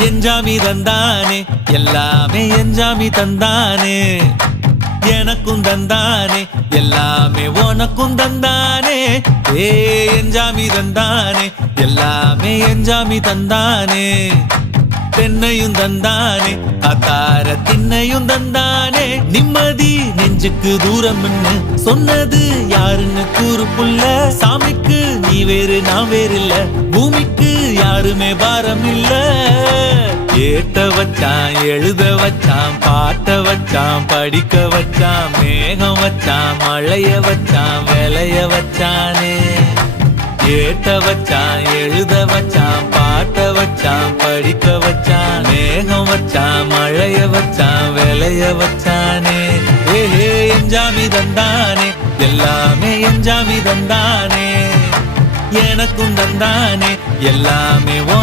எஞ்சாமி தந்தானே எல்லாமே எஞ்சாமி தந்தானே எனக்கும் தந்தானே எல்லாமே உனக்கும் தந்தானே ஏ எஞ்சாமி தந்தானே எல்லாமே எஞ்சாமி தந்தானே தென்னையும் தந்தானே அத்தார திண்ணையும் தந்தானே நிம்மதி நெஞ்சுக்கு தூரம் சொன்னது யாருன்னு கூறு புள்ள சாமிக்கு நீ வேறு நான் வேறு இல்ல பூமிக்கு யாருமே பாரம் இல்ல ஏத்த வச்சான் எழுத வச்சான் பாட்ட வச்சான் படிக்க வச்சான் மேகம் வச்சான் மழைய வச்சான் விளைய வச்சானே ஏத்த வச்சான் எழுத வச்சான் பாட்ட வச்சான் படிக்க வச்சான் மேகம் வச்சான் மழைய வச்சான் விளைய வச்சானே ஏஹே எஞ்சாமி தந்தானே எல்லாமே எஞ்சாமி தந்தானே எனக்கும் தந்தானே எல்லாமே